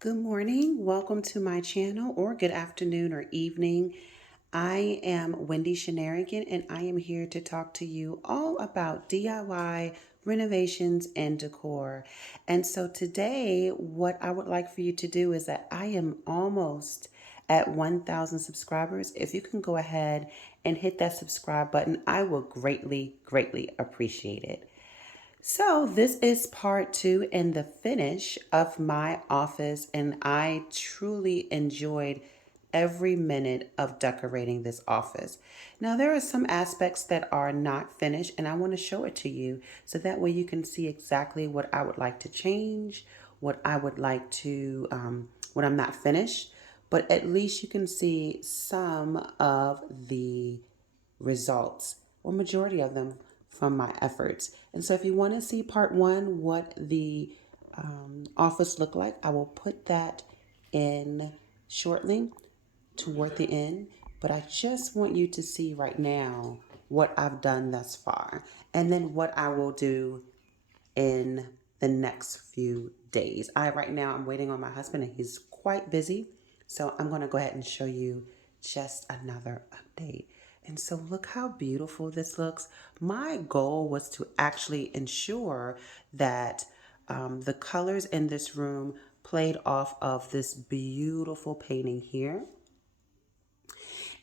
Good morning. Welcome to my channel, or good afternoon or evening. I am Wendy Shenarigan, and I am here to talk to you all about DIY renovations and decor. And so today, what I would like for you to do is that I am almost at 1,000 subscribers. If you can go ahead and hit that subscribe button, I will greatly appreciate it. So, this is part two and the finish of my office, and I truly enjoyed every minute of decorating this office. Now, there are some aspects that are not finished, and I want to show it to you so that way you can see exactly what I would like to change, what I would like to, when I'm not finished, but at least you can see some of the results, or majority of them, from my efforts. And so if you want to see part one, what the office looked like, I will put that in shortly toward the end. But I just want you to see right now what I've done thus far, and then what I will do in the next few days. Right now I'm waiting on my husband, and he's quite busy. So I'm going to go ahead and show you just another update. And so look how beautiful this looks. My goal was to actually ensure that the colors in this room played off of this beautiful painting here.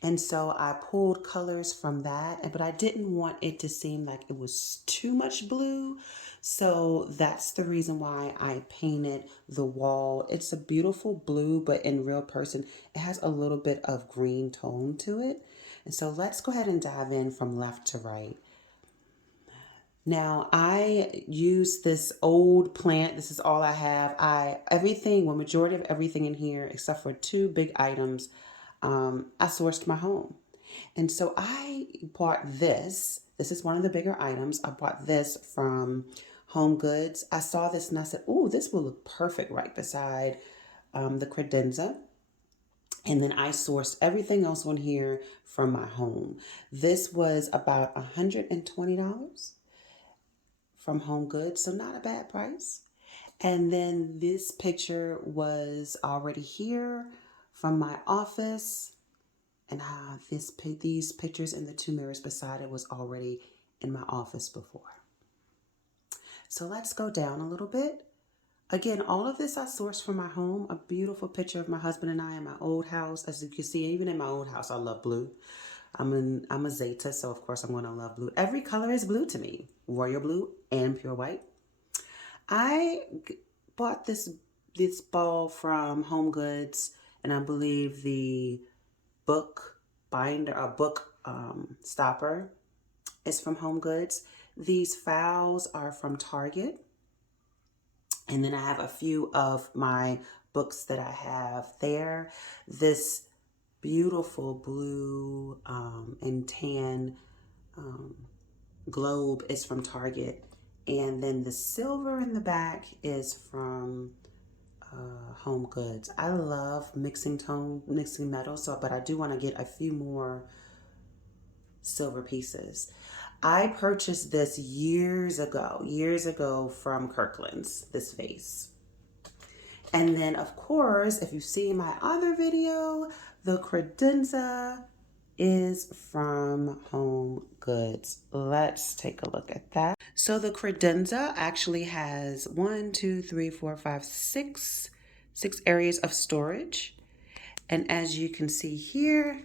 And so I pulled colors from that, but I didn't want it to seem like it was too much blue. So that's the reason why I painted the wall. It's a beautiful blue, but in real person, it has a little bit of green tone to it. And so let's go ahead and dive in from left to right. Now I use this old plant. This is all I have. Majority of everything in here, except for two big items, I sourced my home. And so I bought this. This is one of the bigger items. I bought this from Home Goods. I saw this and I said, "Oh, this will look perfect right beside the credenza." And then I sourced everything else on here from my home. This was about $120 from Home Goods, so not a bad price. And then this picture was already here from my office. And these pictures and the two mirrors beside it was already in my office before. So let's go down a little bit. Again, all of this I sourced from my home. A beautiful picture of my husband and I in my old house. As you can see, even in my old house, I love blue. I'm a Zeta, so of course I'm going to love blue. Every color is blue to me. Royal blue and pure white. I bought this ball from Home Goods, and I believe the book binder, a book stopper is from Home Goods. These files are from Target. And then I have a few of my books that I have there. This beautiful blue and tan globe is from Target. And then the silver in the back is from Home Goods. I love mixing metal, but I do want to get a few more silver pieces. I purchased this years ago from Kirkland's, this vase. And then, of course, if you've seen my other video, the credenza is from Home Goods. Let's take a look at that. So the credenza actually has 6 areas of storage. And as you can see here,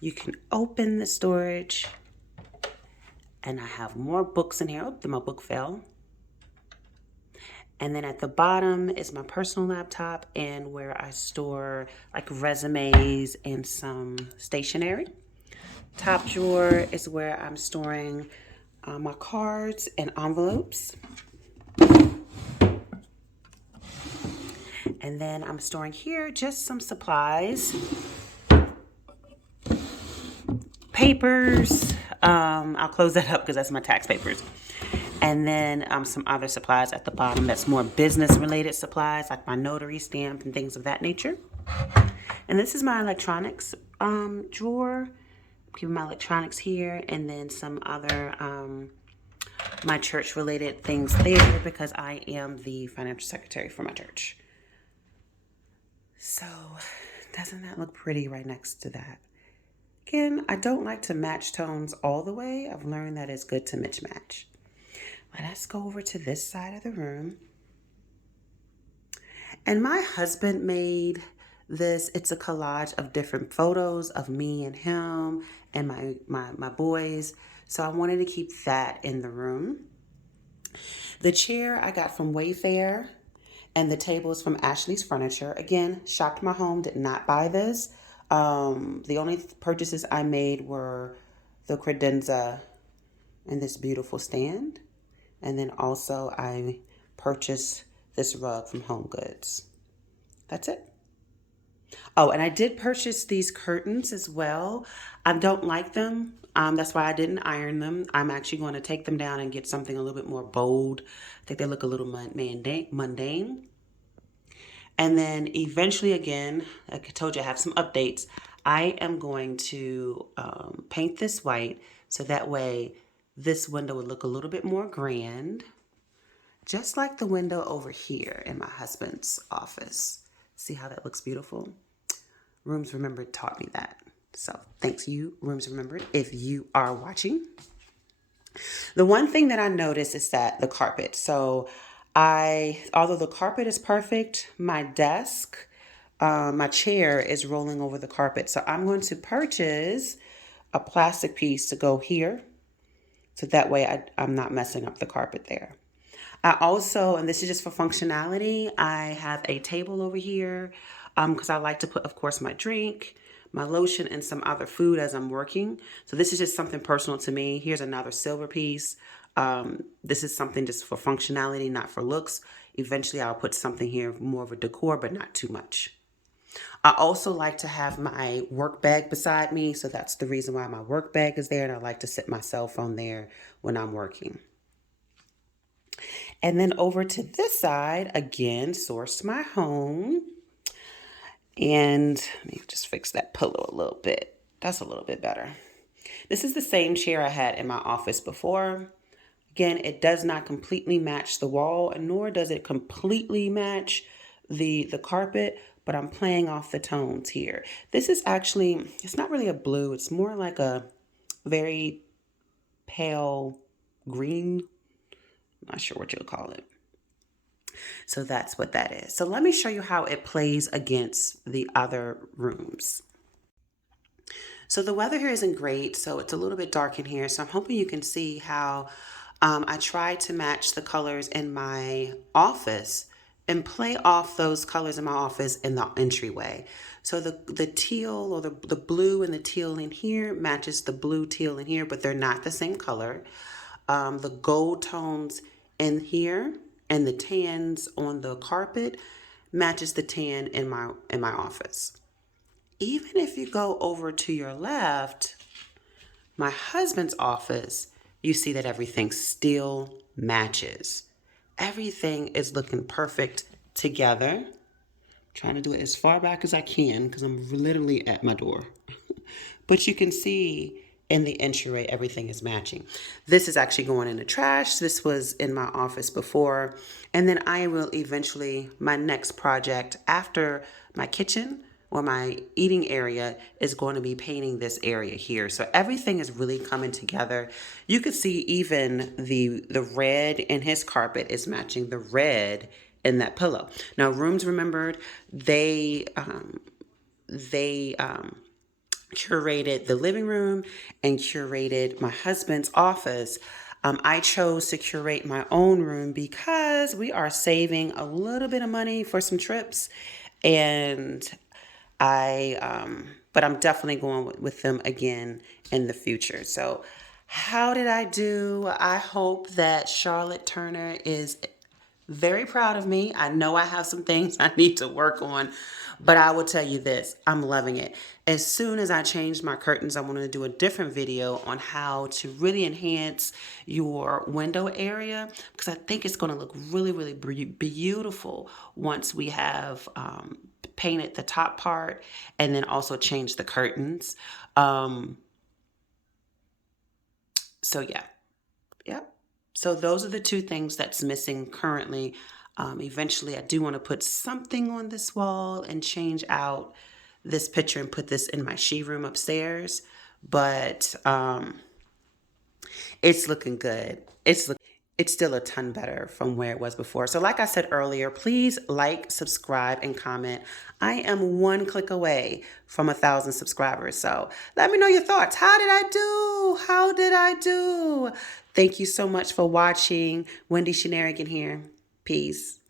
you can open the storage, and I have more books in here. Oh, my book fell. And then at the bottom is my personal laptop and where I store like resumes and some stationery. Top drawer is where I'm storing my cards and envelopes. And then I'm storing here just some supplies, papers. I'll close that up because that's my tax papers. And then some other supplies at the bottom that's more business related supplies, like my notary stamp and things of that nature. And this is my electronics drawer. Keeping my electronics here, and then some other my church related things there because I am the financial secretary for my church. So doesn't that look pretty right next to that? Again, I don't like to match tones all the way. I've learned that it's good to mismatch. Let's go over to this side of the room. And my husband made this. It's a collage of different photos of me and him and my boys. So I wanted to keep that in the room. The chair I got from Wayfair and the table is from Ashley's Furniture. Again, shopped my home, did not buy this. The only purchases I made were the credenza and this beautiful stand. And then also I purchased this rug from Home Goods. That's it. Oh, and I did purchase these curtains as well. I don't like them. That's why I didn't iron them. I'm actually going to take them down and get something a little bit more bold. I think they look a little mundane. And then eventually, again, like I told you, I have some updates. I am going to paint this white so that way this window would look a little bit more grand, just like the window over here in my husband's office. See how that looks beautiful? Rooms Remembered taught me that. So thanks you, Rooms Remembered, if you are watching. The one thing that I noticed is that the carpet. So although the carpet is perfect, my desk, my chair is rolling over the carpet. So I'm going to purchase a plastic piece to go here. So that way I'm not messing up the carpet there. I also, and this is just for functionality, I have a table over here because I like to put, of course, my drink, my lotion, and some other food as I'm working. So this is just something personal to me. Here's another silver piece. This is something just for functionality, not for looks. Eventually, I'll put something here more of a decor, but not too much. I also like to have my work bag beside me. So that's the reason why my work bag is there. And I like to sit my cell phone there when I'm working. And then over to this side, again, sourced my home. And let me just fix that pillow a little bit. That's a little bit better. This is the same chair I had in my office before. Again, it does not completely match the wall, and nor does it completely match the carpet, but I'm playing off the tones here. This is actually, it's not really a blue. It's more like a very pale green. I'm not sure what you'll call it. So that's what that is. So let me show you how it plays against the other rooms. So the weather here isn't great, so it's a little bit dark in here. So I'm hoping you can see how I tried to match the colors in my office and play off those colors in my office in the entryway. So the teal or the blue and the teal in here matches the blue teal in here, but they're not the same color. The gold tones in here and the tans on the carpet matches the tan in my office. Even if you go over to your left, my husband's office, you see that everything still matches. Everything is looking perfect together. Trying to do it as far back as I can because I'm literally at my door. But you can see in the entryway, everything is matching. This is actually going in the trash. This was in my office before. And then I will eventually, my next project after my kitchen or my eating area is going to be painting this area here. So everything is really coming together. You could see even the red in his carpet is matching the red in that pillow. Now, Rooms Remembered, they curated the living room and curated my husband's office. I chose to curate my own room because we are saving a little bit of money for some trips, and but I'm definitely going with them again in the future. So, how did I do? I hope that Charlotte Turner is very proud of me. I know I have some things I need to work on, but I will tell you this, I'm loving it. As soon as I changed my curtains, I wanted to do a different video on how to really enhance your window area because I think it's going to look really, really beautiful once we have painted the top part and then also change the curtains. So yeah. Yep. So those are the two things that's missing currently. Eventually, I do want to put something on this wall and change out this picture and put this in my she room upstairs. But it's looking good. It's still a ton better from where it was before. So like I said earlier, please like, subscribe, and comment. I am one click away from 1,000 subscribers. So let me know your thoughts. How did I do? How did I do? Thank you so much for watching. Wendy Shenarigan here. Peace.